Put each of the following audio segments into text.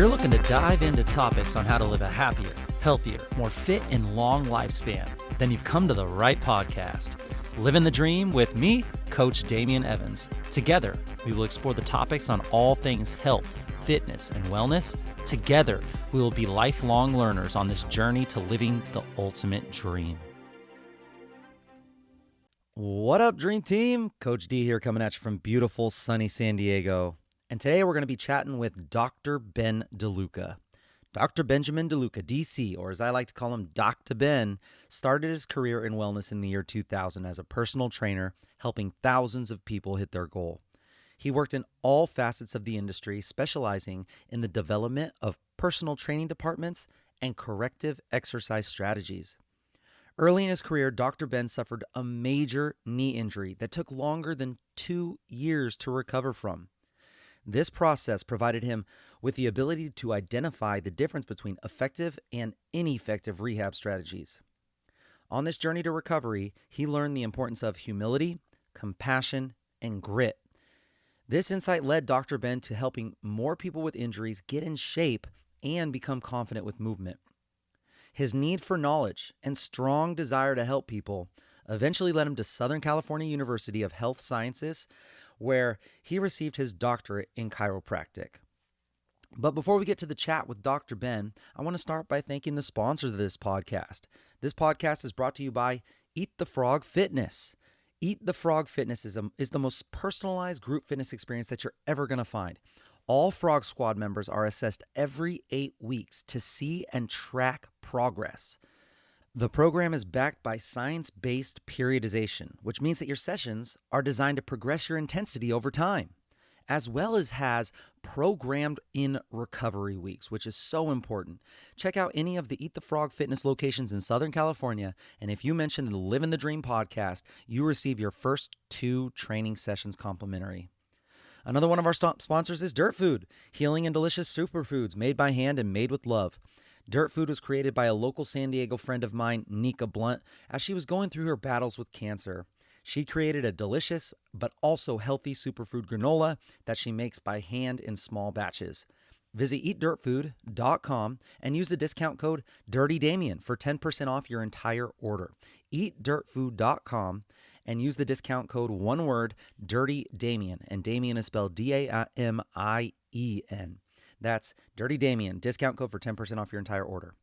you're looking to dive into topics on how to live a happier, healthier, more fit, and long lifespan, then you've come to the right podcast. Livin the Dream with me, Coach Damian Evans. Together, we will explore the topics on all things health, fitness, and wellness. Together, we will be lifelong learners on this journey to living the ultimate dream. What up, Dream Team? Coach D here coming at you from beautiful, sunny San Diego. And today we're going to be chatting with Dr. Ben Deluca. Dr. Benjamin Deluca D.C, or as I like to call him, Dr. Ben, started his career in wellness in the year 2000 as a personal trainer, helping thousands of people hit their goal. He worked in all facets of the industry, specializing in the development of personal training departments and corrective exercise strategies. Early in his career, Dr. Ben suffered a major knee injury that took longer than 2 years to recover from. This process provided him with the ability to identify the difference between effective and ineffective rehab strategies. On this journey to recovery, he learned the importance of humility, compassion, and grit. This insight led Dr. Ben to helping more people with injuries get in shape and become confident with movement. His need for knowledge and strong desire to help people eventually led him to Southern California University of Health Sciences, where he received his doctorate in chiropractic. But before we get to the chat with Dr. Ben, I want to start by thanking the sponsors of this podcast. This podcast is brought to you by Eat the Frog Fitness. Eat the Frog Fitness is the most personalized group fitness experience that you're ever going to find. All Frog Squad members are assessed every 8 weeks to see and track progress. The program is backed by science-based periodization, which means that your sessions are designed to progress your intensity over time, as well as has programmed in recovery weeks, which is so important. Check out any of the Eat the Frog Fitness locations in Southern California, and if you mention the Livin the Dream podcast, you receive your first 2 training sessions complimentary. Another one of our sponsors is Dirt Food, healing and delicious superfoods made by hand and made with love. Dirt Food was created by a local San Diego friend of mine, Nika Blunt, as she was going through her battles with cancer. She created a delicious but also healthy superfood granola that she makes by hand in small batches. Visit eatdirtfood.com and use the discount code DirtyDamian for 10% off your entire order. Eatdirtfood.com and use the discount code, one word, DirtyDamian, and Damien is spelled Damien. That's Dirty Damian, discount code for 10% off your entire order.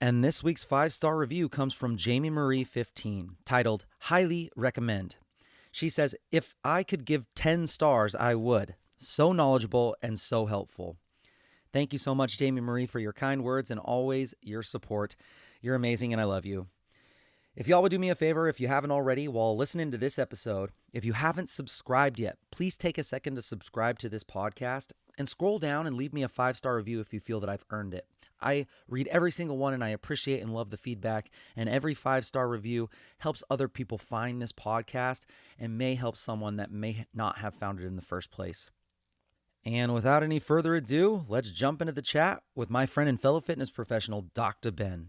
And this week's 5-star review comes from Jamie Marie 15, titled, Highly Recommend. She says, if I could give 10 stars, I would. So knowledgeable and so helpful. Thank you so much, Jamie Marie, for your kind words and always your support. You're amazing and I love you. If y'all would do me a favor, if you haven't already, while listening to this episode, if you haven't subscribed yet, please take a second to subscribe to this podcast and scroll down and leave me a 5-star review if you feel that I've earned it. I read every single one and I appreciate and love the feedback, and every 5-star review helps other people find this podcast and may help someone that may not have found it in the first place. And without any further ado, let's jump into the chat with my friend and fellow fitness professional, Dr. Ben.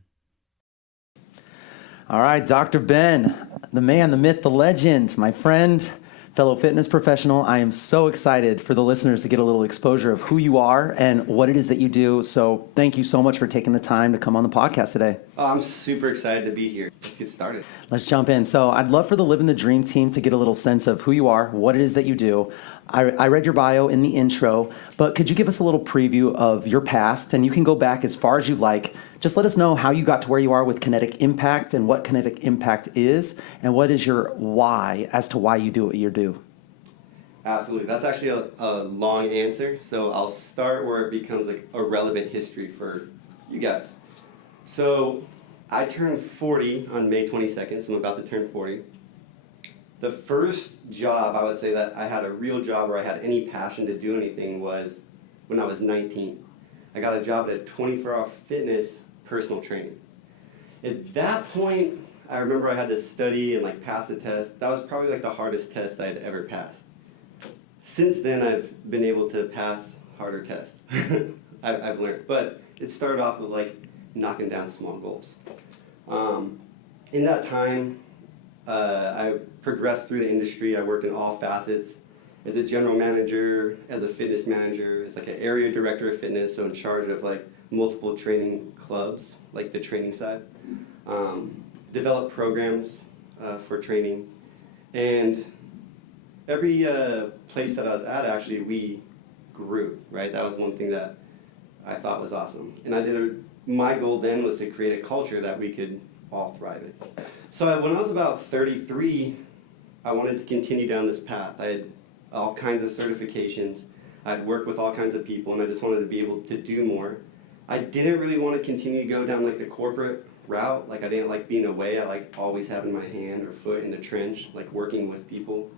All right, Dr. Ben, the man, the myth, the legend, my friend, fellow fitness professional. I am so excited for the listeners to get a little exposure of who you are and what it is that you do. So thank you so much for taking the time to come on the podcast today. Oh, I'm super excited to be here. Let's get started. Let's jump in. So I'd love for the Livin the Dream team to get a little sense of who you are, what it is that you do. I read your bio in the intro, but could you give us a little preview of your past? And you can go back as far as you'd like. Just let us know how you got to where you are with Kinetic Impact and what Kinetic Impact is, and what is your why as to why you do what you do. Absolutely. That's actually a long answer, so I'll start where it becomes like a relevant history for you guys. So I turned 40 on May 22nd, so I'm about to turn 40. The first job, I would say that I had a real job where I had any passion to do anything was when I was 19. I got a job at a 24-hour fitness personal training. At that point, I remember I had to study and pass the test. That was probably the hardest test I had ever passed. Since then, I've been able to pass harder tests. I've learned, but it started off with knocking down small goals. In that time, I progressed through the industry. I worked in all facets. as a general manager, as a fitness manager, as like an area director of fitness, so in charge of like multiple training clubs, like the training side. Develop programs for training, and every place that I was at, actually, we grew, right? That was one thing that I thought was awesome. And my goal then was to create a culture that we could all thrive in. So when I was about 33, I wanted to continue down this path. I had all kinds of certifications. I'd worked with all kinds of people, and I just wanted to be able to do more. I didn't really want to continue to go down like the corporate route. Like I didn't like being away. I liked always having my hand or foot in the trench, like working with people.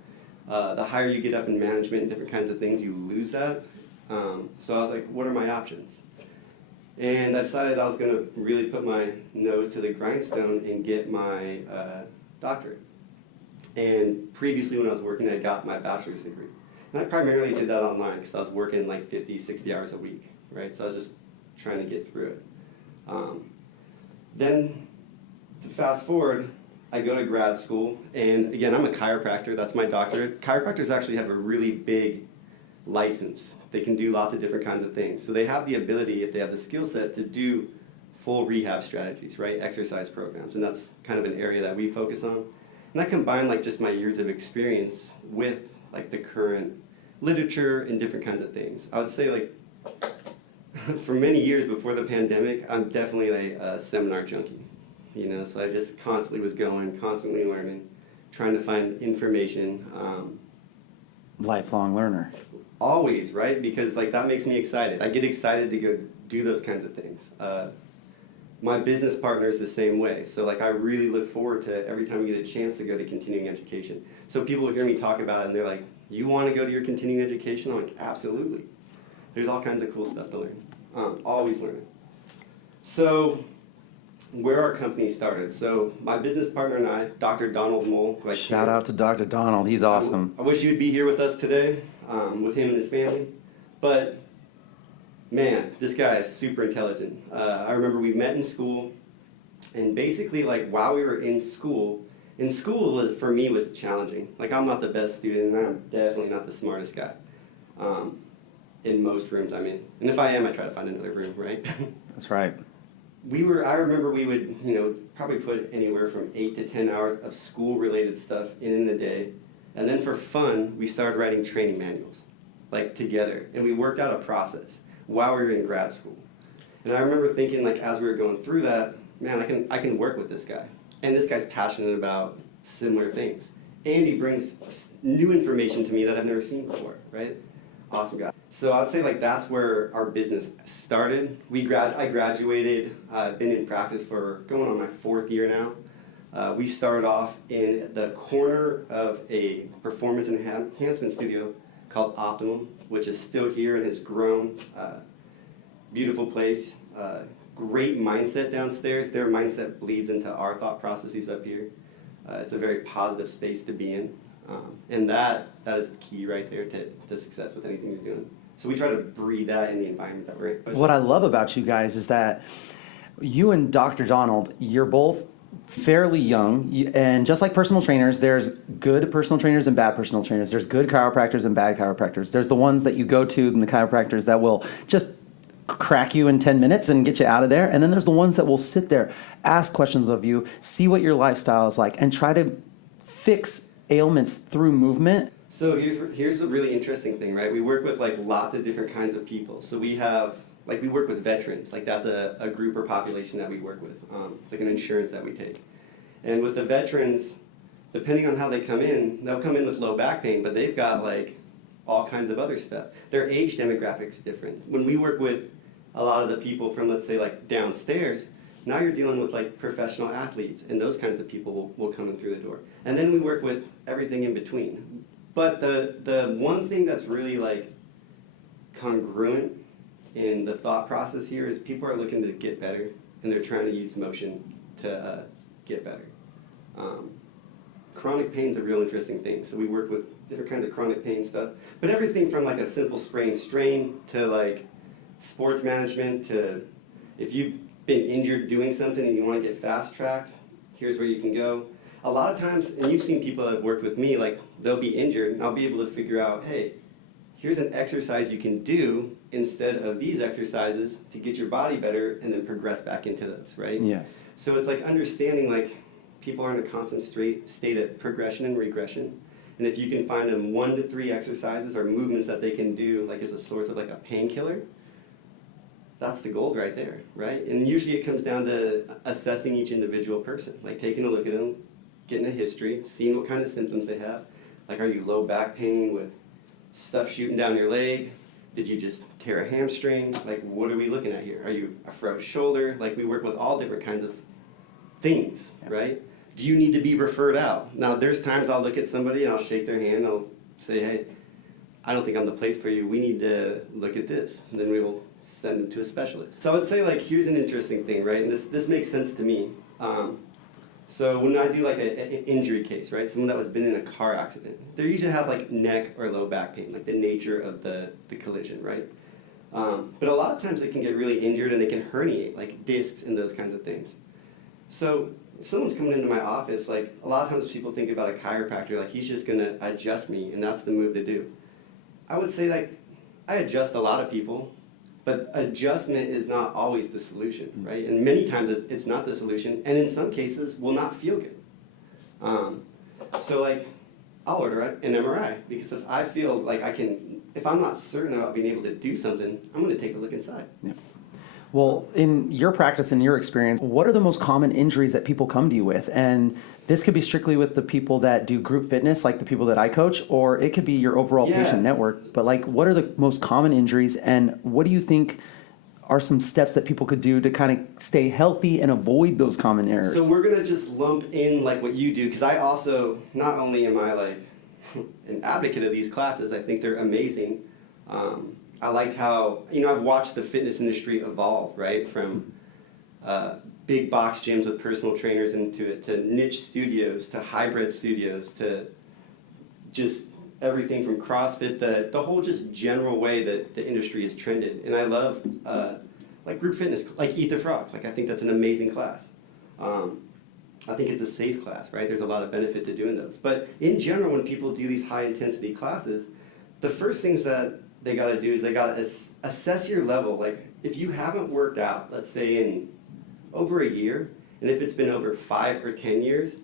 The higher you get up in management and different kinds of things, you lose that. So I was like, what are my options? And I decided I was going to really put my nose to the grindstone and get my doctorate. And previously when I was working, I got my bachelor's degree. And I primarily did that online because I was working like 50, 60 hours a week, right? So I was just trying to get through it. Then, to fast forward, I go to grad school, and again, I'm a chiropractor. That's my doctorate. Chiropractors actually have a really big license. They can do lots of different kinds of things. So they have the ability, if they have the skill set, to do full rehab strategies, right? Exercise programs, and that's kind of an area that we focus on. And I combine like just my years of experience with like the current literature and different kinds of things. I would say like for many years before the pandemic, I'm definitely a seminar junkie, you know, so I just constantly was going, constantly learning, trying to find information. Lifelong learner. Always, right? Because like that makes me excited. I get excited to go do those kinds of things. My business partner is the same way. So like I really look forward to every time we get a chance to go to continuing education. So people hear me talk about it and they're like, you want to go to your continuing education? I'm like, absolutely. There's all kinds of cool stuff to learn. Always learning. So where our company started. So my business partner and I, Dr. Donald Mole. Shout out to Dr. Donald. He's awesome. I wish he would be here with us today, with him and his family. But man, this guy is super intelligent. I remember we met in school, and basically like while we were in school was, for me, was challenging. Like I'm not the best student, and I'm definitely not the smartest guy. In most rooms I'm in. And if I am, I try to find another room, right? That's right. I remember we would, you know, probably put anywhere from 8 to 10 hours of school-related stuff in the day. And then for fun, we started writing training manuals, like together. And we worked out a process while we were in grad school. And I remember thinking, like, as we were going through that, man, I can work with this guy. And this guy's passionate about similar things. And he brings new information to me that I've never seen before, right? Awesome guy. So I'd say like that's where our business started. I graduated. I've been in practice for going on my 4th year now. We started off in the corner of a performance enhancement studio called Optimum, which is still here and has grown. Beautiful place. Great mindset downstairs. Their mindset bleeds into our thought processes up here. It's a very positive space to be in. And that is the key right there to success with anything you're doing. So we try to breed that in the environment that we're in. What I love about you guys is that you and Dr. Donald, you're both fairly young, and just like personal trainers, there's good personal trainers and bad personal trainers. There's good chiropractors and bad chiropractors. There's the ones that you go to and the chiropractors that will just crack you in 10 minutes and get you out of there. And then there's the ones that will sit there, ask questions of you, see what your lifestyle is like, and try to fix ailments through movement. So here's a really interesting thing, right? We work with like lots of different kinds of people. So we work with veterans. Like that's a group or population that we work with. It's like an insurance that we take. And with the veterans, depending on how they come in, they'll come in with low back pain, but they've got like all kinds of other stuff. Their age demographic's different. When we work with a lot of the people from, let's say, like downstairs, now you're dealing with like professional athletes, and those kinds of people will come in through the door. And then we work with everything in between. But the one thing that's really like congruent in the thought process here is people are looking to get better, and they're trying to use motion to get better. Chronic pain's a real interesting thing. So we work with different kinds of chronic pain stuff, but everything from like a simple sprain strain to like sports management to if you've been injured doing something and you want to get fast tracked, here's where you can go. a lot of times, and you've seen people that have worked with me, like they'll be injured and I'll be able to figure out, hey, here's an exercise you can do instead of these exercises to get your body better and then progress back into those, right? Yes. So it's like understanding like people are in a constant state of progression and regression. And if you can find them 1 to 3 exercises or movements that they can do like as a source of like a painkiller, that's the gold right there, right? And usually it comes down to assessing each individual person, like taking a look at them, getting a history, seeing what kind of symptoms they have. Like, are you low back pain with stuff shooting down your leg? Did you just tear a hamstring? Like, what are we looking at here? Are you a froze shoulder? Like, we work with all different kinds of things, right? Do you need to be referred out? Now, there's times I'll look at somebody and I'll shake their hand. I'll say, hey, I don't think I'm the place for you. We need to look at this. And then we will send them to a specialist. So I would say, like, here's an interesting thing, right? And this makes sense to me. So when I do like an injury case, right, someone that was been in a car accident, they usually have like neck or low back pain, like the nature of the collision, right? But a lot of times they can get really injured and they can herniate, like discs and those kinds of things. So if someone's coming into my office, like a lot of times people think about a chiropractor, like he's just gonna adjust me and that's the move to do. I would say like I adjust a lot of people, but adjustment is not always the solution, right? And many times it's not the solution, and in some cases will not feel good. So like, I'll order an MRI, because if I feel like if I'm not certain about being able to do something, I'm gonna take a look inside. Yeah. Well, in your practice and your experience, what are the most common injuries that people come to you with? And this could be strictly with the people that do group fitness, like the people that I coach, or it could be your overall patient network. But like, what are the most common injuries, and what do you think are some steps that people could do to kind of stay healthy and avoid those common errors? So we're gonna just lump in like what you do, because I also, not only am I like an advocate of these classes, I think they're amazing. I like how, I've watched the fitness industry evolve, right? From big box gyms with personal trainers into it, to niche studios, to hybrid studios, to just everything from CrossFit, the whole just general way that the industry has trended. And I love like group fitness, like Eat the Frog. Like I think that's an amazing class. I think it's a safe class, right? There's a lot of benefit to doing those. But in general, when people do these high intensity classes, the first things that they got to do is they got to assess your level. Like if you haven't worked out, let's say in over a year, and if it's been over 5 or 10 years,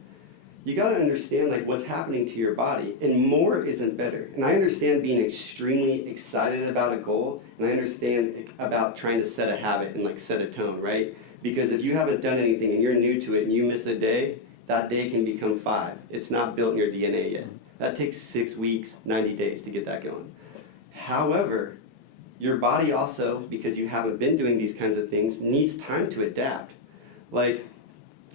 you got to understand like what's happening to your body, and more isn't better. And I understand being extremely excited about a goal, and I understand about trying to set a habit and like set a tone, right? Because if you haven't done anything and you're new to it and you miss a day, that day can become 5. It's not built in your DNA yet. That takes 6 weeks, 90 days to get that going. However, your body also, because you haven't been doing these kinds of things, needs time to adapt. Like,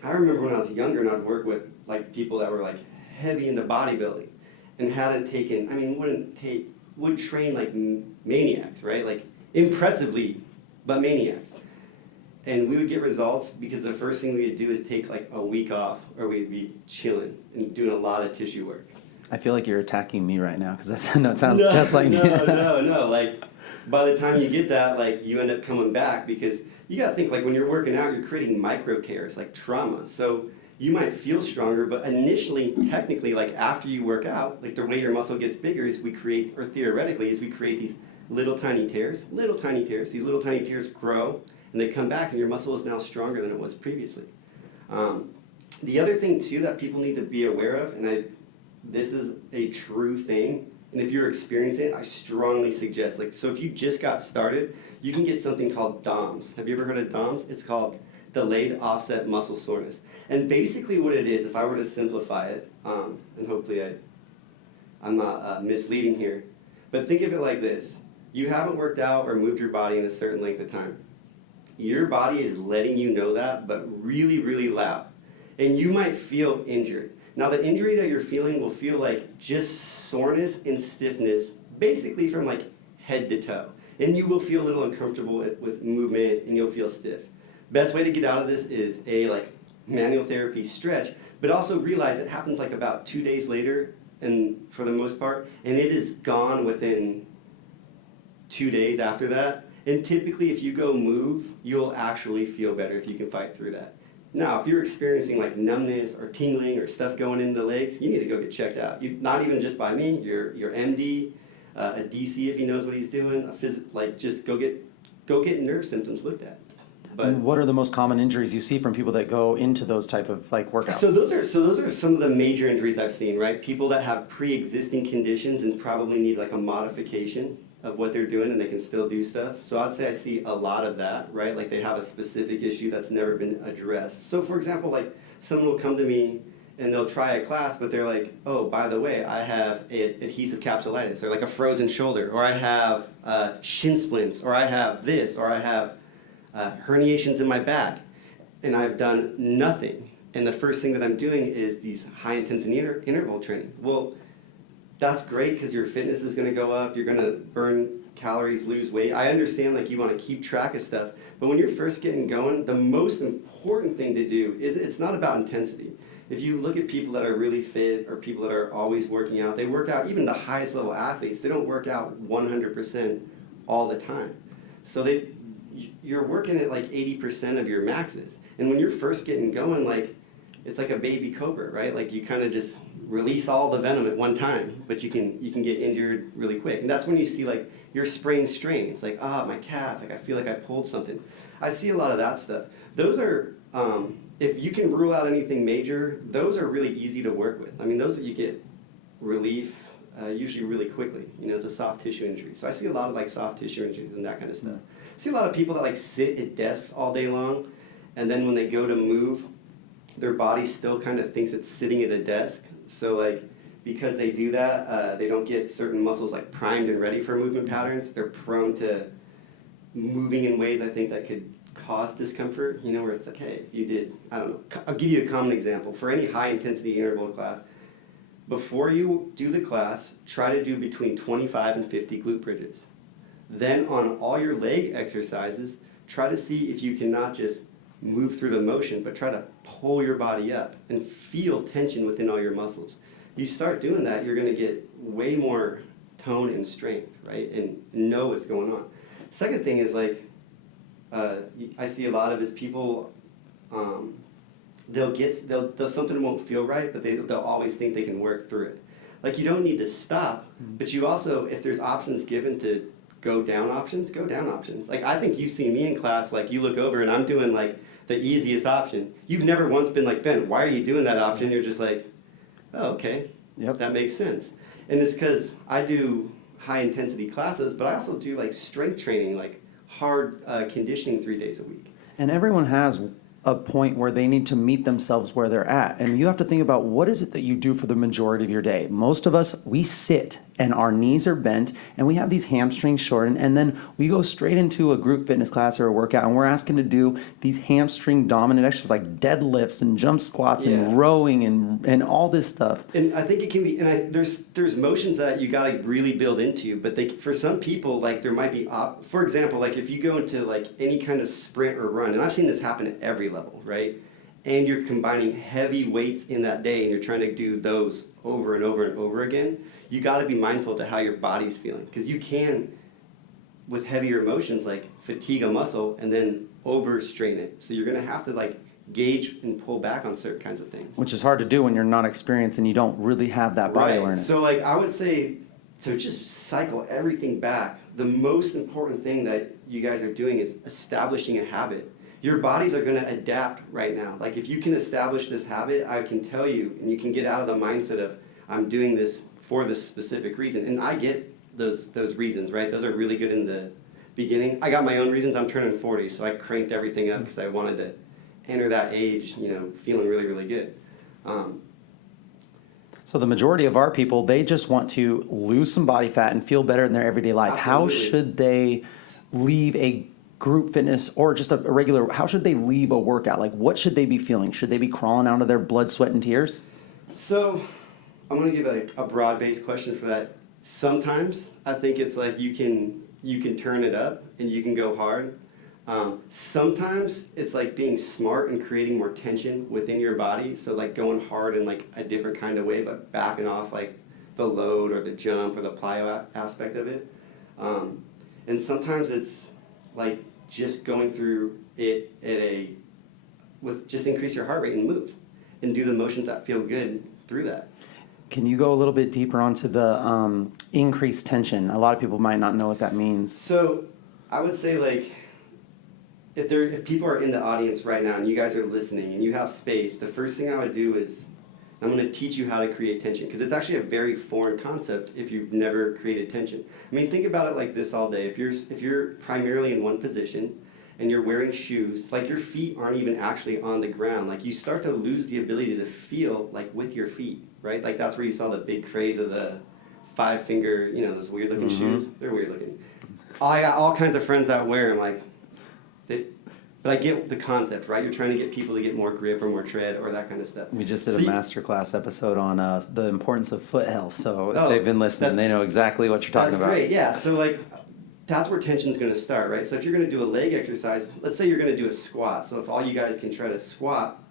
I remember when I was younger and I'd work with like people that were like heavy into bodybuilding and hadn't taken, would train like maniacs, right? Like impressively, but maniacs. And we would get results because the first thing we would do is take like a week off, or we'd be chilling and doing a lot of tissue work. I feel like you're attacking me right now, because it sounds just like me. No. Like, by the time you get that, like, you end up coming back, because you got to think, like, when you're working out, you're creating micro tears, like trauma. So you might feel stronger, but initially, technically, like, after you work out, like, the way your muscle gets bigger is we create these little tiny tears. These little tiny tears grow, and they come back, and your muscle is now stronger than it was previously. The other thing, too, that people need to be aware of, and this is a true thing, and if you're experiencing it, I strongly suggest, like, so if you just got started, you can get something called DOMS. Have you ever heard of DOMS? It's called delayed offset muscle soreness. And basically what it is, if I were to simplify it, and hopefully I'm not misleading here, but think of it like this. You haven't worked out or moved your body in a certain length of time. Your body is letting you know that, but really, really loud. And you might feel injured. Now, the injury that you're feeling will feel like just soreness and stiffness, basically from like head to toe. And you will feel a little uncomfortable with movement, and you'll feel stiff. Best way to get out of this is like manual therapy, stretch, but also realize it happens like about 2 days later, and for the most part, and it is gone within 2 days after that. And typically, if you go move, you'll actually feel better if you can fight through that. Now, if you're experiencing like numbness or tingling or stuff going into the legs, you need to go get checked out. Not even just by me, your MD, a DC if he knows what he's doing, just go get nerve symptoms looked at. But And what are the most common injuries you see from people that go into those type of like workouts? so those are some of the major injuries I've seen, right? People that have pre-existing conditions and probably need like a modification of what they're doing and they can still do stuff. So I'd say I see a lot of that, right? Like they have a specific issue that's never been addressed. So for example, like someone will come to me and they'll try a class, but they're like, oh, by the way, I have adhesive capsulitis, or like a frozen shoulder, or I have shin splints, or I have this, or I have herniations in my back, and I've done nothing. And the first thing that I'm doing is these high-intensity interval training. Well, that's great because your fitness is going to go up, you're going to burn calories, lose weight. I understand like you want to keep track of stuff, but when you're first getting going, the most important thing to do is it's not about intensity. If you look at people that are really fit or people that are always working out, they work out, even the highest level athletes, they don't work out 100% all the time. So you're working at like 80% of your maxes. And when you're first getting going, like it's like a baby cobra, right? Like you kind of just release all the venom at one time, but you can get injured really quick. And that's when you see like your sprained strains, like my calf, like I feel like I pulled something. I see a lot of that stuff. Those are, if you can rule out anything major, those are really easy to work with. I mean, those that you get relief usually really quickly. You know, it's a soft tissue injury. So I see a lot of like soft tissue injuries and that kind of stuff. I see a lot of people that like sit at desks all day long, and then when they go to move, their body still kind of thinks it's sitting at a desk. So like, because they do that, they don't get certain muscles like primed and ready for movement patterns. They're prone to moving in ways I think that could cause discomfort, you know, where it's like, hey, if you did, I don't know, I'll give you a common example. For any high intensity interval class, before you do the class, try to do between 25 and 50 glute bridges. Then on all your leg exercises, try to see if you can not just move through the motion, but try to pull your body up and feel tension within all your muscles. You start doing that, you're going to get way more tone and strength, right? And know what's going on. Second thing is like, I see a lot of is people, they'll something won't feel right, but they'll always think they can work through it. Like you don't need to stop, but you also, if there's options given to go down options, go down options. Like I think you see me in class, like you look over and I'm doing like the easiest option. You've never once been like, Ben, why are you doing that option? You're just like, oh, okay, Yep. that makes sense. And it's because I do high intensity classes, but I also do like strength training, like hard conditioning 3 days a week. And everyone has a point where they need to meet themselves where they're at. And you have to think about what is it that you do for the majority of your day. Most of us, we sit and our knees are bent and we have these hamstrings shortened, and then we go straight into a group fitness class or a workout and we're asking to do these hamstring dominant exercises like deadlifts and jump squats and rowing and all this stuff. And I think it can be, and there's motions that you got to really build into, but for some people, like there might be, for example, like if you go into like any kind of sprint or run, and I've seen this happen at every level, right? And you're combining heavy weights in that day and you're trying to do those over and over and over again, you got to be mindful to how your body's feeling, because you can, with heavier motions, like fatigue a muscle and then overstrain it. So you're going to have to like gauge and pull back on certain kinds of things. Which is hard to do when you're not experienced and you don't really have that body awareness. So like I would say to just cycle everything back, the most important thing that you guys are doing is establishing a habit. Your bodies are going to adapt right now. Like if you can establish this habit, I can tell you, and you can get out of the mindset of I'm doing this for this specific reason. And I get those reasons, right? Those are really good in the beginning. I got my own reasons. I'm turning 40, so I cranked everything up because I wanted to enter that age, you know, feeling really, really good. So the majority of our people, they just want to lose some body fat and feel better in their everyday life. Absolutely. How should they leave a group fitness or just a regular, how should they leave a workout? Like what should they be feeling? Should they be crawling out of their blood, sweat, and tears? So I'm going to give a broad-based question for that. Sometimes I think it's like you can turn it up and you can go hard. Sometimes it's like being smart and creating more tension within your body. So like going hard in like a different kind of way, but backing off like the load or the jump or the plyo aspect of it. And sometimes it's like just going through it with just increase your heart rate and move and do the motions that feel good through that. Can you go a little bit deeper onto the increased tension? A lot of people might not know what that means. So I would say, like, if people are in the audience right now and you guys are listening and you have space, the first thing I would do is I'm going to teach you how to create tension, because it's actually a very foreign concept if you've never created tension. I mean, think about it like this all day. If you're primarily in one position and you're wearing shoes, like your feet aren't even actually on the ground. Like you start to lose the ability to feel like with your feet, right? Like that's where you saw the big craze of the 5-finger, you know, those weird looking shoes. They're weird looking. I got all kinds of friends that wear them, like, but I get the concept, right? You're trying to get people to get more grip or more tread or that kind of stuff. We just did a masterclass episode on the importance of foot health. So if they've been listening, they know exactly what you're talking about. That's great, yeah. So like, that's where tension's going to start, right? So if you're going to do a leg exercise, let's say you're going to do a squat. So if all you guys can try to squat,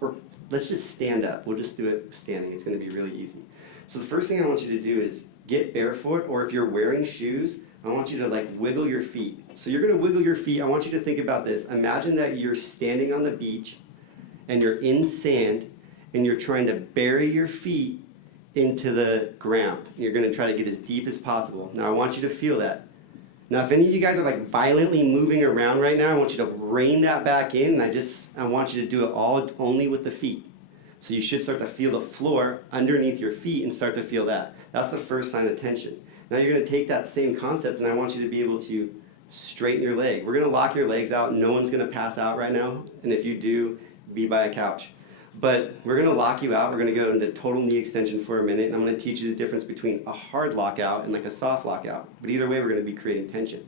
or let's just stand up. We'll just do it standing. It's going to be really easy. So the first thing I want you to do is get barefoot, or if you're wearing shoes, I want you to like wiggle your feet. So you're going to wiggle your feet. I want you to think about this. Imagine that you're standing on the beach and you're in sand and you're trying to bury your feet into the ground. You're going to try to get as deep as possible. Now I want you to feel that. Now if any of you guys are like violently moving around right now, I want you to rein that back in, and I want you to do it all only with the feet. So you should start to feel the floor underneath your feet and start to feel that. That's the first sign of tension. Now you're going to take that same concept, and I want you to be able to straighten your leg. We're going to lock your legs out. No one's going to pass out right now, and if you do, be by a couch. But we're going to lock you out. We're going to go into total knee extension for a minute, and I'm going to teach you the difference between a hard lockout and like a soft lockout. But either way, we're going to be creating tension.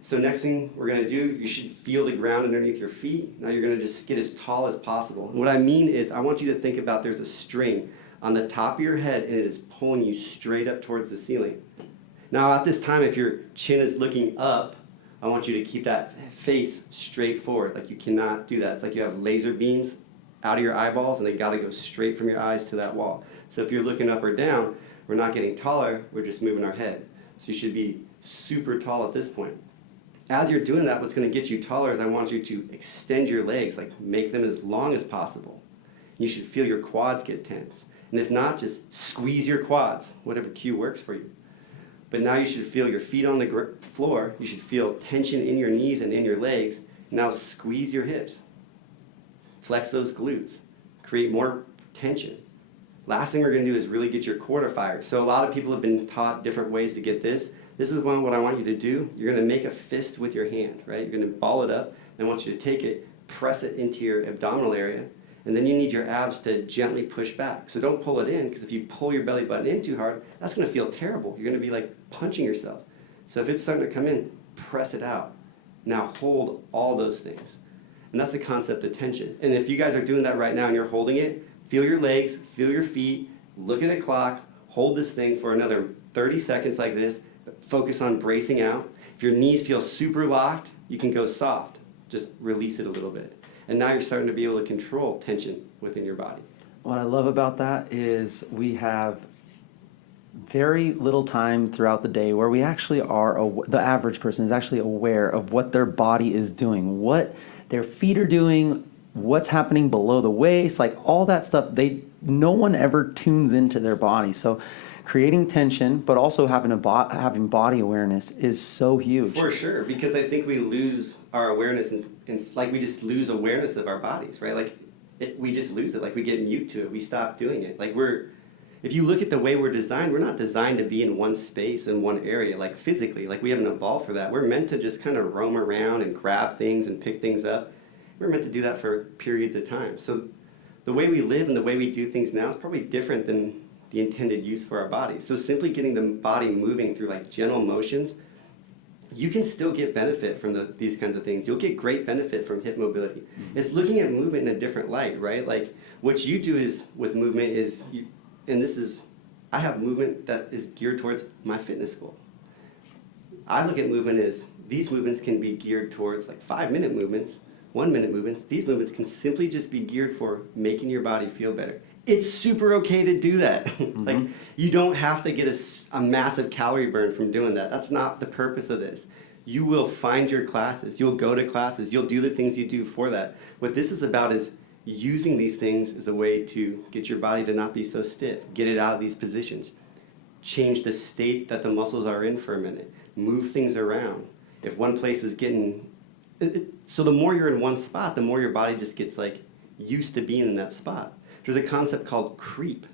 So next thing we're going to do, you should feel the ground underneath your feet. Now you're going to just get as tall as possible. And what I mean is I want you to think about there's a string on the top of your head, and it is pulling you straight up towards the ceiling. Now at this time, if your chin is looking up, I want you to keep that face straight forward. Like you cannot do that. It's like you have laser beams out of your eyeballs, and they got to go straight from your eyes to that wall. So if you're looking up or down, we're not getting taller, we're just moving our head. So you should be super tall at this point. As you're doing that, what's going to get you taller is I want you to extend your legs, like make them as long as possible. You should feel your quads get tense. And if not, just squeeze your quads, whatever cue works for you. But now you should feel your feet on the floor. You should feel tension in your knees and in your legs. Now squeeze your hips. Flex those glutes. Create more tension. Last thing we're going to do is really get your core to fire. So a lot of people have been taught different ways to get this. This is what I want you to do. You're going to make a fist with your hand, right? You're going to ball it up. And I want you to take it, press it into your abdominal area. And then you need your abs to gently push back. So don't pull it in, because if you pull your belly button in too hard, that's going to feel terrible. You're going to be like punching yourself. So if it's starting to come in, press it out. Now hold all those things. And that's the concept of tension. And if you guys are doing that right now and you're holding it, feel your legs, feel your feet, look at a clock, hold this thing for another 30 seconds like this. Focus on bracing out. If your knees feel super locked, you can go soft. Just release it a little bit. And now you're starting to be able to control tension within your body. What I love about that is we have very little time throughout the day where we actually are, the average person is actually aware of what their body is doing, what their feet are doing, what's happening below the waist, like all that stuff. No one ever tunes into their body. So creating tension, but also having body awareness is so huge. For sure, because I think we lose our awareness, and like we just lose awareness of our bodies, right? Like we just lose it. Like we get mute to it. We stop doing it. Like if you look at the way we're designed, we're not designed to be in one space in one area, like physically. Like we haven't evolved for that. We're meant to just kind of roam around and grab things and pick things up. We're meant to do that for periods of time. So the way we live and the way we do things now is probably different than the intended use for our bodies. So simply getting the body moving through like gentle motions, you can still get benefit from these kinds of things. You'll get great benefit from hip mobility. Mm-hmm. It's looking at movement in a different light, right? Like what you do is with movement is, I have movement that is geared towards my fitness goal. I look at movement as these movements can be geared towards like 5-minute movements, 1-minute movements. These movements can simply just be geared for making your body feel better. It's super okay to do that. Mm-hmm. Like you don't have to get a massive calorie burn from doing that. That's not the purpose of this. You will find your classes. You'll go to classes. You'll do the things you do for that. What this is about is using these things as a way to get your body to not be so stiff, get it out of these positions, change the state that the muscles are in for a minute, move things around. If one place is getting, so the more you're in one spot, the more your body just gets like used to being in that spot. There's a concept called creep.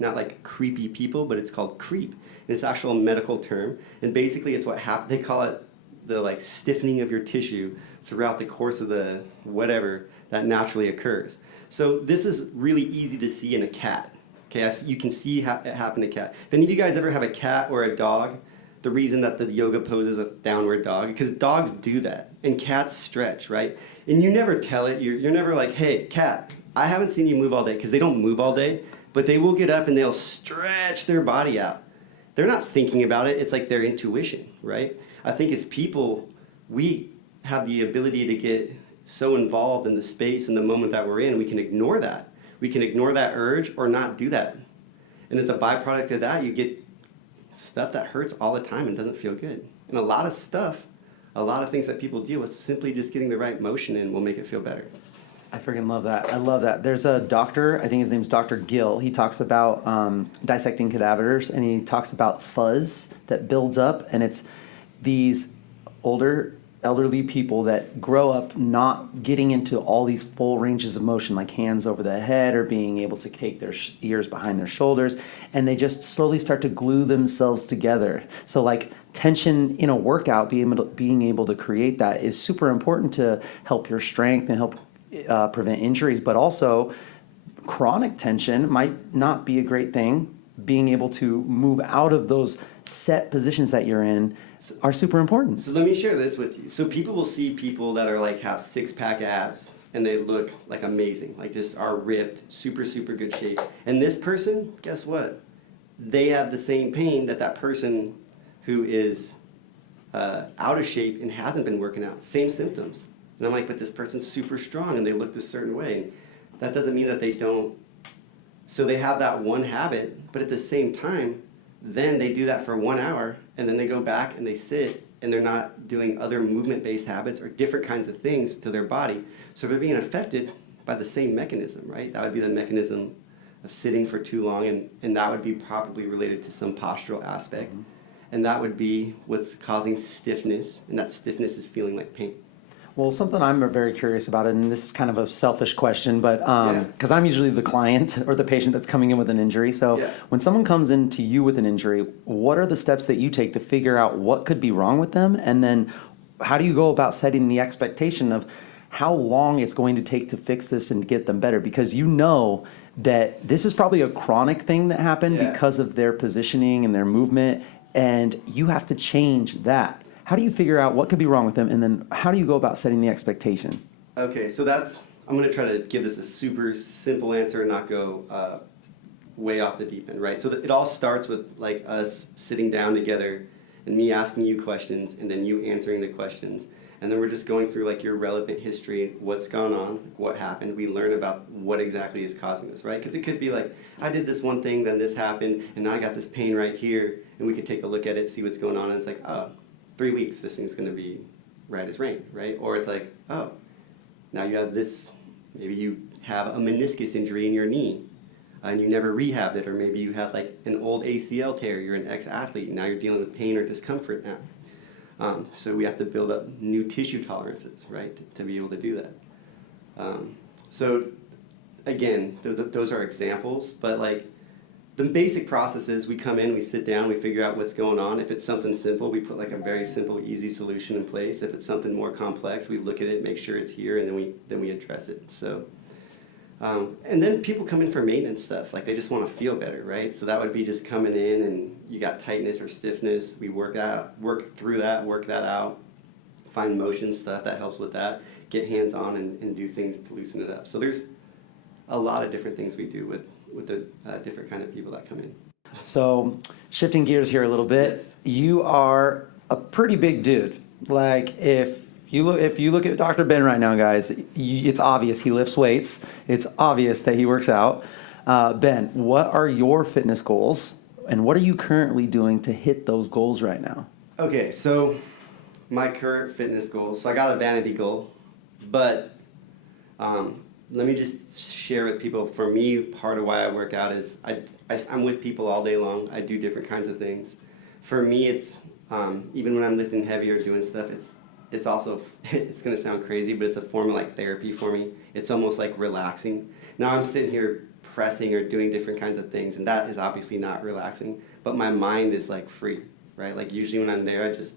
Not like creepy people, but it's called creep. And it's an actual medical term. And basically it's what happens, they call it the like stiffening of your tissue throughout the course of the whatever that naturally occurs. So this is really easy to see in a cat. Okay, you can see it happen to a cat. If any of you guys ever have a cat or a dog, the reason that the yoga pose is a downward dog, because dogs do that, and cats stretch, right? And you never tell it, you're never like, hey, cat, I haven't seen you move all day, because they don't move all day, but they will get up and they'll stretch their body out. They're not thinking about it, it's like their intuition, right? I think as people, we have the ability to get so involved in the space and the moment that we're in, we can ignore that. We can ignore that urge or not do that. And as a byproduct of that, you get stuff that hurts all the time and doesn't feel good. And a lot of stuff, a lot of things that people deal with, simply just getting the right motion in will make it feel better. I freaking love that. I love that. There's a doctor, I think his name's Dr. Gill. He talks about dissecting cadavers, and he talks about fuzz that builds up, and it's these elderly people that grow up not getting into all these full ranges of motion, like hands over the head or being able to take their ears behind their shoulders, and they just slowly start to glue themselves together. So like tension in a workout, being able to create that is super important to help your strength and help prevent injuries, but also chronic tension might not be a great thing. Being able to move out of those set positions that you're in are super important. So let me share this with you. So people will see people that are like have six-pack abs and they look like amazing, like just are ripped, super, super good shape. And this person, guess what? They have the same pain that person who is out of shape and hasn't been working out. Same symptoms. And I'm like, but this person's super strong and they look this certain way. And that doesn't mean that they don't. So they have that one habit, but at the same time, then they do that for 1 hour and then they go back and they sit and they're not doing other movement-based habits or different kinds of things to their body. So they're being affected by the same mechanism, right? That would be the mechanism of sitting for too long, and that would be probably related to some postural aspect. Mm-hmm. And that would be what's causing stiffness, and that stiffness is feeling like pain. Well, something I'm very curious about, and this is kind of a selfish question, but because I'm usually the client or the patient that's coming in with an injury. So when someone comes in to you with an injury, what are the steps that you take to figure out what could be wrong with them? And then how do you go about setting the expectation of how long it's going to take to fix this and get them better? Because you know that this is probably a chronic thing that happened because of their positioning and their movement, and you have to change that. How do you figure out what could be wrong with them, and then how do you go about setting the expectation? Okay, so I'm going to try to give this a super simple answer and not go way off the deep end, right? So it all starts with like us sitting down together and me asking you questions and then you answering the questions. And then we're just going through like your relevant history, what's gone on, what happened. We learn about what exactly is causing this, right? Because it could be like, I did this one thing, then this happened, and now I got this pain right here, and we could take a look at it, see what's going on, and it's like, oh, 3 weeks, this thing's going to be right as rain, right? Or it's like, oh, now you have this, maybe you have a meniscus injury in your knee, and you never rehabbed it, or maybe you had like an old ACL tear, you're an ex-athlete, and now you're dealing with pain or discomfort now. So we have to build up new tissue tolerances, right, to be able to do that. So again, those are examples, but like the basic process is we come in, we sit down, we figure out what's going on. If it's something simple, we put like a very simple, easy solution in place. If it's something more complex, we look at it, make sure it's here, and then we address it. So, and then people come in for maintenance stuff, like they just want to feel better, right? So that would be just coming in and you got tightness or stiffness. We work through that, work that out, find motion stuff that helps with that, get hands on and do things to loosen it up. So there's a lot of different things we do with the different kind of people that come in. So shifting gears here a little bit, Yes. You are a pretty big dude. Like if you look at Dr. Ben right now, guys, it's obvious he lifts weights. It's obvious that he works out. Ben, what are your fitness goals, and what are you currently doing to hit those goals right now? Okay, so my current fitness goals. So I got a vanity goal, but let me just share with people. For me, part of why I work out is I'm with people all day long. I do different kinds of things. For me, it's even when I'm lifting heavy or doing stuff, it's also, it's gonna sound crazy, but it's a form of like therapy for me. It's almost like relaxing. Now I'm sitting here pressing or doing different kinds of things, and that is obviously not relaxing, but my mind is like free, right? Like usually when I'm there, I just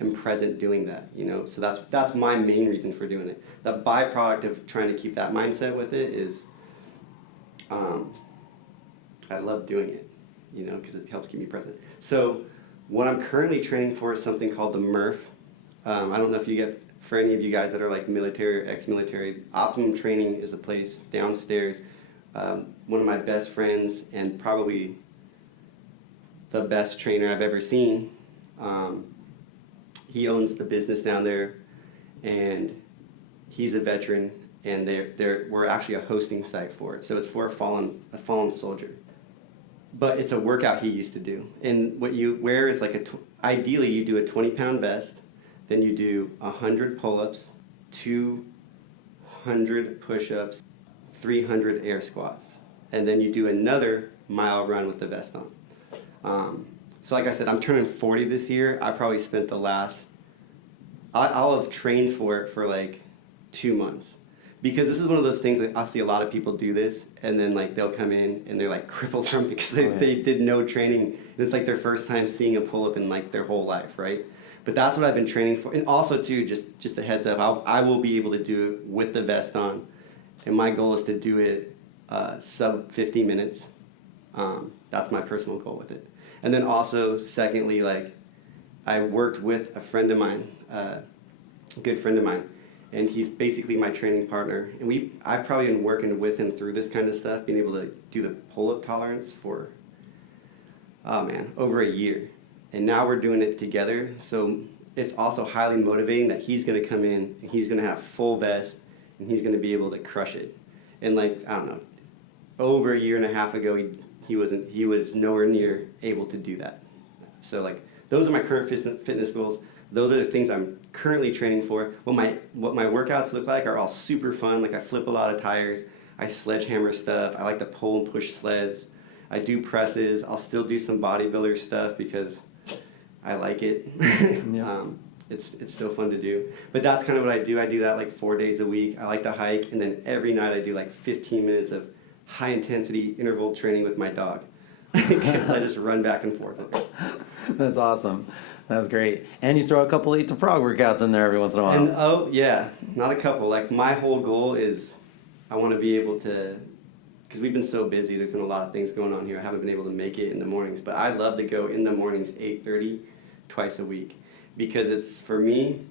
am present doing that, you know? So that's my main reason for doing it. The byproduct of trying to keep that mindset with it is I love doing it, you know, because it helps keep me present. So what I'm currently training for is something called the MRF. I don't know if you get, for any of you guys that are like military or ex-military, Optimum Training is a place downstairs. One of my best friends and probably the best trainer I've ever seen, he owns the business down there, and he's a veteran, and we're actually a hosting site for it. So it's for a fallen soldier. But it's a workout he used to do. And what you wear is like ideally you do a 20-pound vest, then you do 100 pull-ups, 200 push-ups, 300 air squats, and then you do another mile run with the vest on. So like I said, I'm turning 40 this year. I probably spent the last, I'll have trained for it for like 2 months. Because this is one of those things that I see a lot of people do this, and then like they'll come in and they're like crippled from because they did no training. And it's like their first time seeing a pull-up in like their whole life, right? But that's what I've been training for. And also too, just a heads up, I will be able to do it with the vest on. And my goal is to do it sub 50 minutes. That's my personal goal with it. And then also, secondly, like I worked with a friend of mine, a good friend of mine, and he's basically my training partner. And I've probably been working with him through this kind of stuff, being able to do the pull-up tolerance for, oh man, over a year. And now we're doing it together. So it's also highly motivating that he's gonna come in and he's gonna have full vest and he's gonna be able to crush it. And like, I don't know, over a year and a half ago, he was nowhere near able to do that. So like, those are my current fitness goals. Those are the things I'm currently training for. What my workouts look like are all super fun. Like I flip a lot of tires, I sledgehammer stuff, I like to pull and push sleds, I do presses, I'll still do some bodybuilder stuff because I like it. Yeah. It's still fun to do. But that's kind of what I do. I do that like 4 days a week. I like to hike, and then every night I do like 15 minutes of high intensity interval training with my dog. I just run back and forth. That's awesome. That's great. And you throw a couple Eat the Frog workouts in there every once in a while. And oh yeah, not a couple. Like my whole goal is I want to be able to, because we've been so busy, there's been a lot of things going on here. I haven't been able to make it in the mornings, but I'd love to go in the mornings 8:30 twice a week, because it's, for me,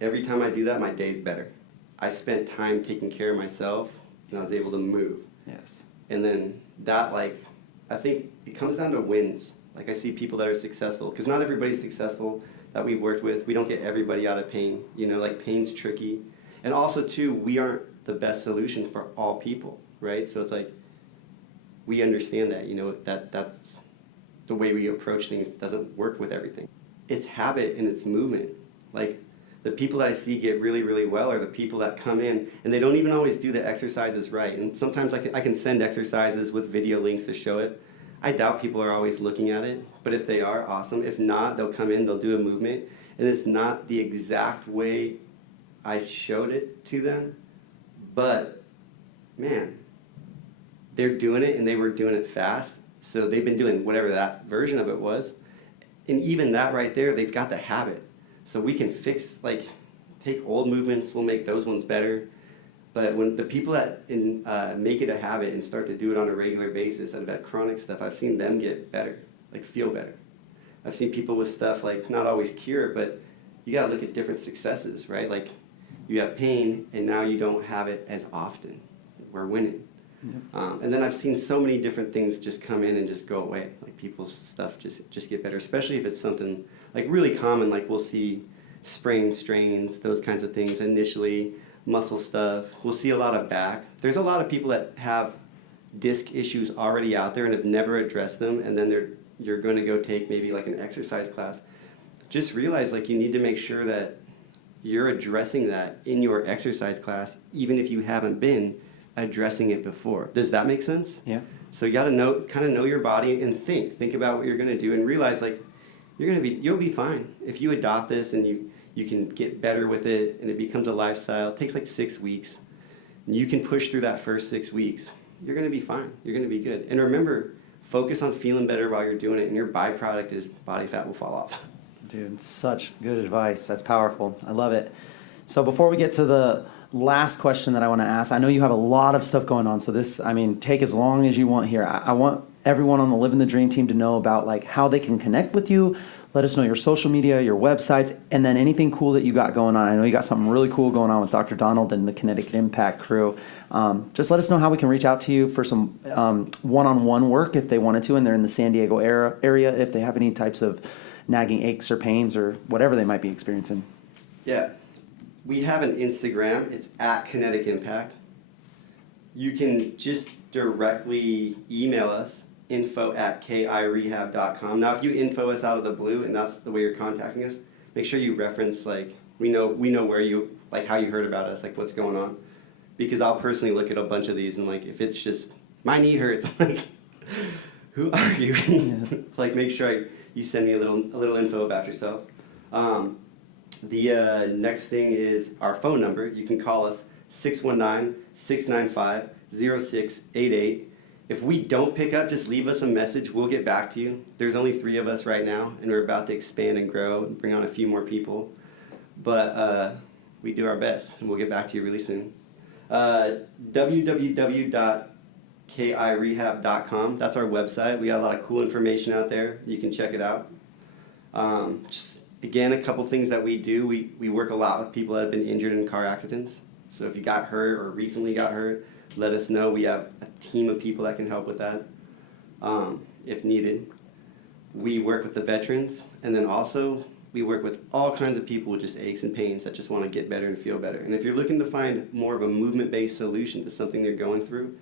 every time I do that, my day's better. I spent time taking care of myself, and I was able to move. Yes. And then that, like, I think it comes down to wins. Like I see people that are successful, because not everybody's successful that we've worked with. We don't get everybody out of pain. You know, like pain's tricky. And also too, we aren't the best solution for all people, right? So it's like, we understand that, you know, that's the way we approach things doesn't work with everything. It's habit and it's movement. Like the people that I see get really, really well are the people that come in and they don't even always do the exercises right. And sometimes I can send exercises with video links to show it. I doubt people are always looking at it, but if they are, awesome. If not, they'll come in, they'll do a movement, and it's not the exact way I showed it to them, but man, they're doing it and they were doing it fast, so they've been doing whatever that version of it was, and even that right there, they've got the habit. So we can fix, like, take old movements, we'll make those ones better. But when the people that make it a habit and start to do it on a regular basis that have had chronic stuff, I've seen them get better, like feel better. I've seen people with stuff like not always cure, but you gotta look at different successes, right? Like you have pain and now you don't have it as often. We're winning. Yep. And then I've seen so many different things just come in and just go away. Like people's stuff just get better, especially if it's something like really common, like we'll see sprains, strains, those kinds of things initially. Muscle stuff. We'll see a lot of back. There's a lot of people that have disc issues already out there and have never addressed them, and then you're going to go take maybe like an exercise class. just realize like you need to make sure that you're addressing that in your exercise class, even if you haven't been addressing it before. Does that make sense? Yeah. So you got to kind of know your body and think about what you're going to do and realize like you'll be fine if you adopt this and you can get better with it and it becomes a lifestyle. It takes like 6 weeks. And you can push through that first 6 weeks. You're going to be fine. You're going to be good. And remember, focus on feeling better while you're doing it, and your byproduct is body fat will fall off. Dude, such good advice. That's powerful. I love it. So before we get to the last question that I want to ask, I know you have a lot of stuff going on. So take as long as you want here. I want everyone on the Livin the Dream team to know about like how they can connect with you. Let us know your social media, your websites, and then anything cool that you got going on. I know you got something really cool going on with Dr. Donald and the Kinectic Impact crew. Just let us know how we can reach out to you for some one-on-one work if they wanted to, and they're in the San Diego area, if they have any types of nagging aches or pains or whatever they might be experiencing. Yeah. We have an Instagram. It's at Kinectic Impact. You can just directly email us, info@kirehab.com. Now, if you info us out of the blue and that's the way you're contacting us, make sure you reference, like, we know where you, like, how you heard about us, like, what's going on. Because I'll personally look at a bunch of these and, like, if it's just, my knee hurts, I'm like, who are you? Like, make sure you send me a little info about yourself. The next thing is our phone number. You can call us 619-695-0688. If we don't pick up, just leave us a message. We'll get back to you. There's only 3 of us right now, and we're about to expand and grow and bring on a few more people. But we do our best, and we'll get back to you really soon. www.kirehab.com. That's our website. We got a lot of cool information out there. You can check it out. Just again, a couple things that we do. We work a lot with people that have been injured in car accidents. So if you got hurt or recently got hurt, let us know. We have a team of people that can help with that if needed. We work with the veterans, and then also we work with all kinds of people with just aches and pains that just want to get better and feel better. And if you're looking to find more of a movement-based solution to something they're going through,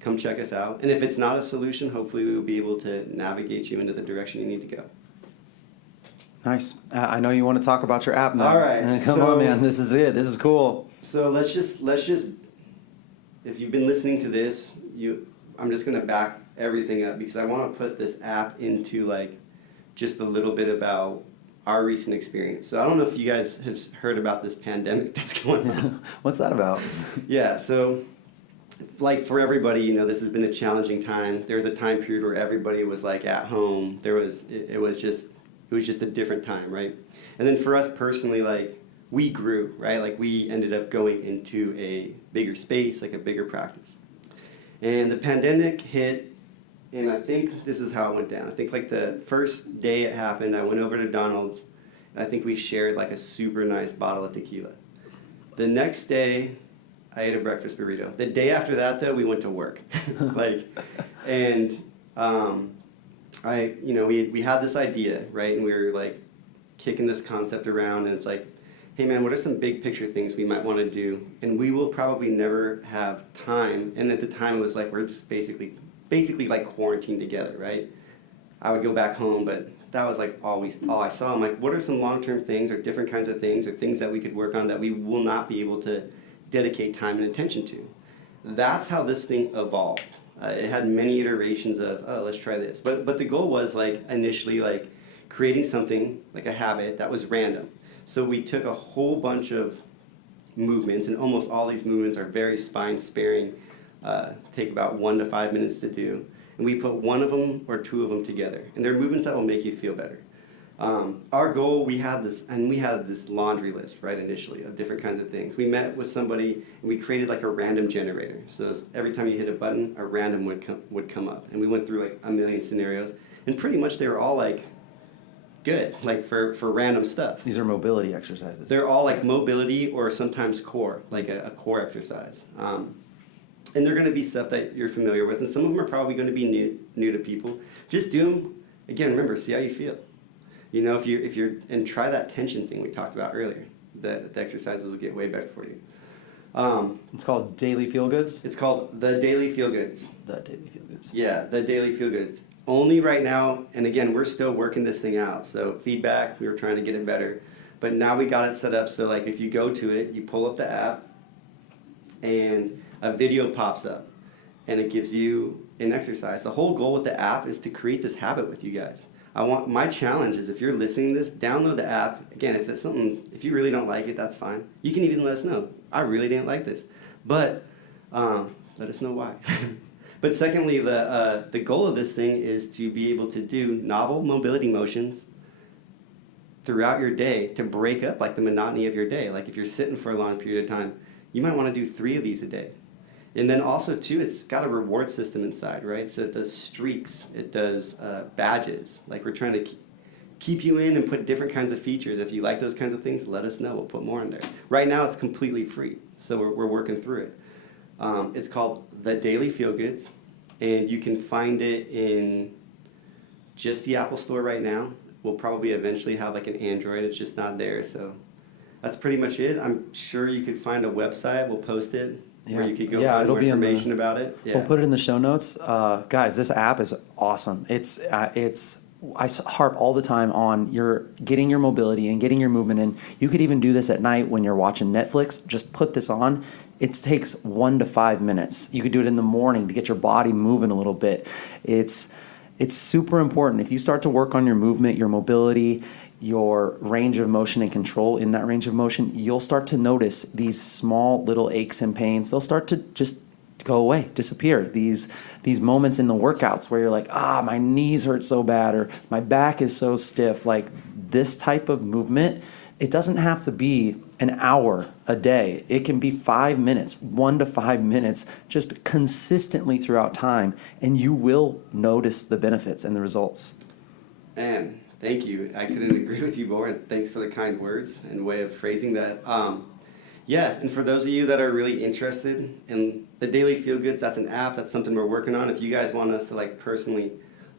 come check us out. And if it's not a solution, hopefully we will be able to navigate you into the direction you need to go. Nice. I know you want to talk about your app now. All right. Come on, man. This is it. This is cool. So let's just if you've been listening to this, I'm just going to back everything up because I want to put this app into like just a little bit about our recent experience. So I don't know if you guys have heard about this pandemic that's going on. What's that about? Yeah, so like for everybody, this has been a challenging time. There was a time period where everybody was like at home. It was just a different time, right? And then for us personally, like we grew, right? Like we ended up going into a bigger space, like a bigger practice. And the pandemic hit, and I think this is how it went down. I think like the first day it happened, I went over to Donald's, and I think we shared like a super nice bottle of tequila. The next day, I ate a breakfast burrito. The day after that, though, we went to work. we had this idea, right? And we were like kicking this concept around, and it's like, hey man, what are some big picture things we might want to do? And we will probably never have time. And at the time, it was like we're just basically like quarantined together, right? I would go back home, but that was like all I saw. I'm like, what are some long-term things or different kinds of things or things that we could work on that we will not be able to dedicate time and attention to? That's how this thing evolved. It had many iterations of, oh, let's try this. But the goal was like initially like creating something like a habit that was random. So we took a whole bunch of movements, and almost all these movements are very spine-sparing, take about 1 to 5 minutes to do. And we put one of them or 2 of them together. And they're movements that will make you feel better. Our goal, we had this laundry list, right, initially, of different kinds of things. We met with somebody, and we created like a random generator. So every time you hit a button, a random would come up. And we went through like a million scenarios. And pretty much they were all like good, like for random stuff. These are mobility exercises. They're all like mobility or sometimes core, like a core exercise. And they're going to be stuff that you're familiar with, and some of them are probably going to be new to people. Just do them, again, remember, see how you feel. If you're, and try that tension thing we talked about earlier. The exercises will get way better for you. It's called Daily Feel Goods? It's called the Daily Feel Goods. The Daily Feel Goods. Yeah, the Daily Feel Goods. only right now, and again, we're still working this thing out. So feedback, we were trying to get it better. But now we got it set up so like if you go to it, you pull up the app and a video pops up and it gives you an exercise. The whole goal with the app is to create this habit with you guys. My challenge is if you're listening to this, download the app. Again, if it's something, if you really don't like it, that's fine. You can even let us know. I really didn't like this. But let us know why. But secondly, the goal of this thing is to be able to do novel mobility motions throughout your day to break up like the monotony of your day. Like if you're sitting for a long period of time, you might want to do 3 of these a day. And then also too, it's got a reward system inside, right? So it does streaks, it does badges. Like we're trying to keep you in and put different kinds of features. If you like those kinds of things, let us know. We'll put more in there. Right now, it's completely free, so we're working through it. It's called the Daily Feel Goods, and you can find it in just the Apple Store right now. We'll probably eventually have like an Android. It's just not there, so that's pretty much it. I'm sure you could find a website. We'll post it. Where you could go find more information about it. Yeah. We'll put it in the show notes. Guys, this app is awesome. I harp all the time on getting your mobility and getting your movement in. You could even do this at night when you're watching Netflix. Just put this on. It takes 1 to 5 minutes. You could do it in the morning to get your body moving a little bit. It's super important. If you start to work on your movement, your mobility, your range of motion and control in that range of motion, you'll start to notice these small little aches and pains. They'll start to just go away, disappear. These moments in the workouts where you're like, my knees hurt so bad, or my back is so stiff. Like this type of movement, it doesn't have to be an hour a day. It can be 5 minutes, 1 to 5 minutes, just consistently throughout time, and you will notice the benefits and the results. And thank you. I couldn't agree with you more, and thanks for the kind words and way of phrasing that. Yeah, and for those of you that are really interested in the Daily Feel Goods, that's an app. That's something we're working on. If you guys want us to like personally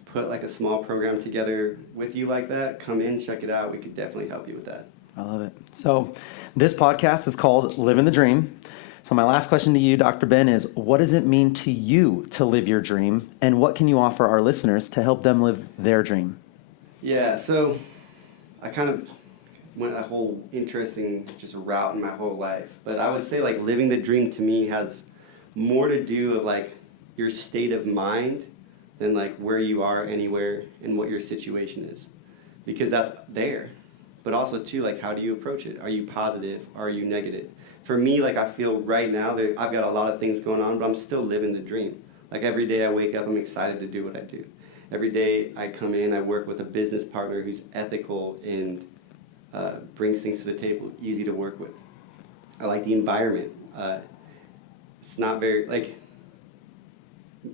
put like a small program together with you like that, come in, check it out. We could definitely help you with that. I love it. So this podcast is called Livin the Dream. So my last question to you, Dr. Ben, is what does it mean to you to live your dream, and what can you offer our listeners to help them live their dream? Yeah, so I kind of went a whole interesting just route in my whole life. But I would say like living the dream to me has more to do with like your state of mind than like where you are anywhere and what your situation is. Because that's there. But also too, like how do you approach it? Are you positive? Are you negative? For me, like I feel right now that I've got a lot of things going on, but I'm still living the dream. Like every day I wake up, I'm excited to do what I do. Every day I come in, I work with a business partner who's ethical and brings things to the table, easy to work with. I like the environment. It's not very, like,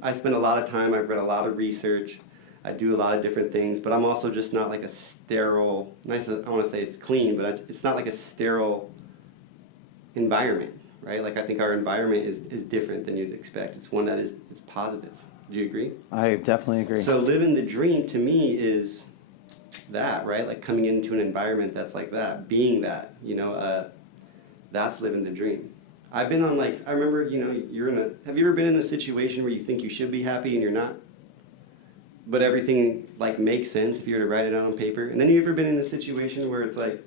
I spend a lot of time, I've read a lot of research, I do a lot of different things, but I'm also just not like a sterile, I want to say it's clean, but it's not like a sterile environment, right? Like I think our environment is different than you'd expect. It's one that is positive. Do you agree? I definitely agree. So living the dream to me is that, right? Like coming into an environment that's like that, being that, that's living the dream. I've been on like, I remember, have you ever been in a situation where you think you should be happy and you're not? But everything like makes sense if you were to write it out on paper. And then you ever been in a situation where it's like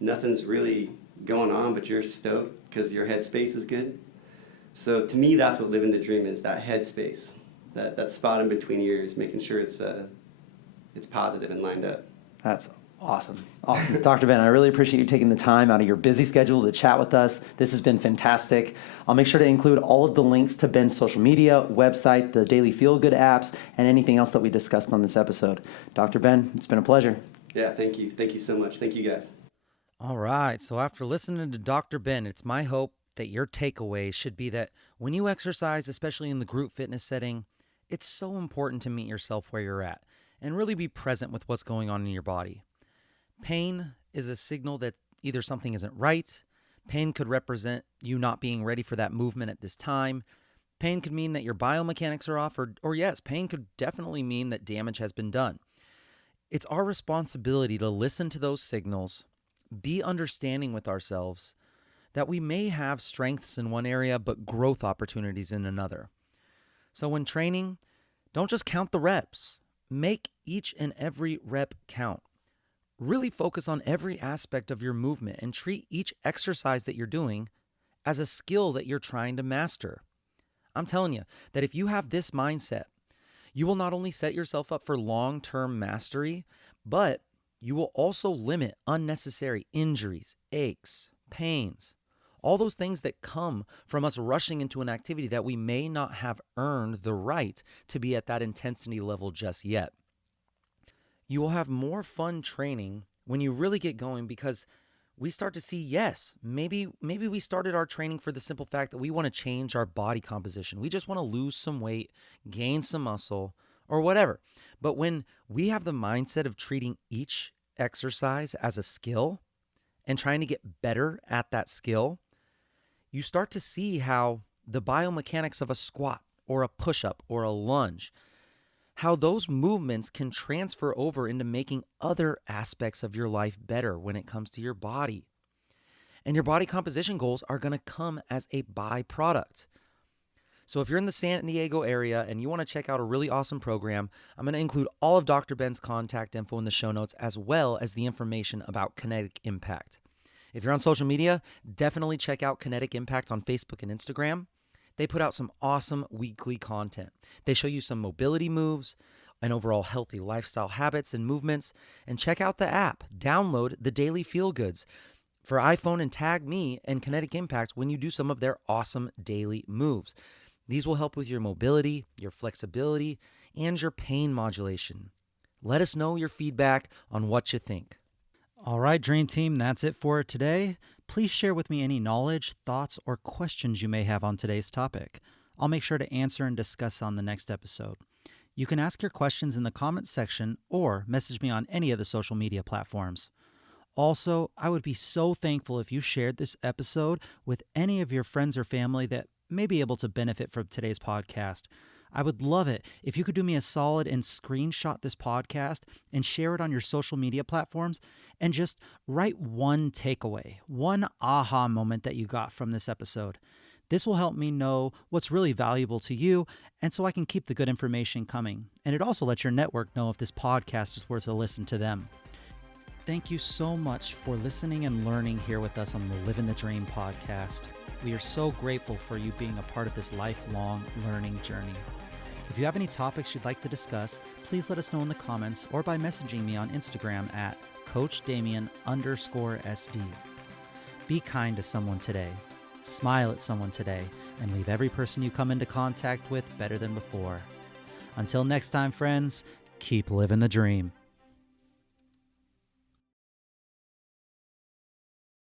nothing's really going on, but you're stoked because your headspace is good? So to me, that's what living the dream is, that headspace. That spot in between ears, making sure it's positive and lined up. That's awesome. Awesome. Dr. Ben, I really appreciate you taking the time out of your busy schedule to chat with us. This has been fantastic. I'll make sure to include all of the links to Ben's social media, website, the Daily Feel Good apps, and anything else that we discussed on this episode. Dr. Ben, it's been a pleasure. Yeah, thank you. Thank you so much. Thank you, guys. All right. So after listening to Dr. Ben, it's my hope that your takeaway should be that when you exercise, especially in the group fitness setting, it's so important to meet yourself where you're at and really be present with what's going on in your body. Pain is a signal that either something isn't right. Pain could represent you not being ready for that movement at this time. Pain could mean that your biomechanics are off, or yes, pain could definitely mean that damage has been done. It's our responsibility to listen to those signals, be understanding with ourselves that we may have strengths in one area but growth opportunities in another. So when training, don't just count the reps. Make each and every rep count. Really focus on every aspect of your movement and treat each exercise that you're doing as a skill that you're trying to master. I'm telling you that if you have this mindset, you will not only set yourself up for long-term mastery, but you will also limit unnecessary injuries, aches, pains, all those things that come from us rushing into an activity that we may not have earned the right to be at that intensity level just yet. You will have more fun training when you really get going because we start to see, yes, maybe we started our training for the simple fact that we want to change our body composition. We just want to lose some weight, gain some muscle, or whatever. But when we have the mindset of treating each exercise as a skill and trying to get better at that skill, you start to see how the biomechanics of a squat or a push-up or a lunge, how those movements can transfer over into making other aspects of your life better when it comes to your body. And your body composition goals are going to come as a byproduct. So if you're in the San Diego area and you want to check out a really awesome program, I'm going to include all of Dr. Ben's contact info in the show notes as well as the information about Kinectic Impact. If you're on social media, definitely check out Kinectic Impact on Facebook and Instagram. They put out some awesome weekly content. They show you some mobility moves and overall healthy lifestyle habits and movements. And check out the app. Download the Daily Feel Goods for iPhone and tag me and Kinectic Impact when you do some of their awesome daily moves. These will help with your mobility, your flexibility, and your pain modulation. Let us know your feedback on what you think. All right, Dream Team, that's it for today. Please share with me any knowledge, thoughts, or questions you may have on today's topic. I'll make sure to answer and discuss on the next episode. You can ask your questions in the comments section or message me on any of the social media platforms. Also, I would be so thankful if you shared this episode with any of your friends or family that may be able to benefit from today's podcast. I would love it if you could do me a solid and screenshot this podcast and share it on your social media platforms and just write one takeaway, one aha moment that you got from this episode. This will help me know what's really valuable to you, and so I can keep the good information coming. And it also lets your network know if this podcast is worth a listen to them. Thank you so much for listening and learning here with us on the Livin the Dream podcast. We are so grateful for you being a part of this lifelong learning journey. If you have any topics you'd like to discuss, please let us know in the comments or by messaging me on Instagram at CoachDamian_SD. Be kind to someone today, smile at someone today, and leave every person you come into contact with better than before. Until next time, friends, keep living the dream.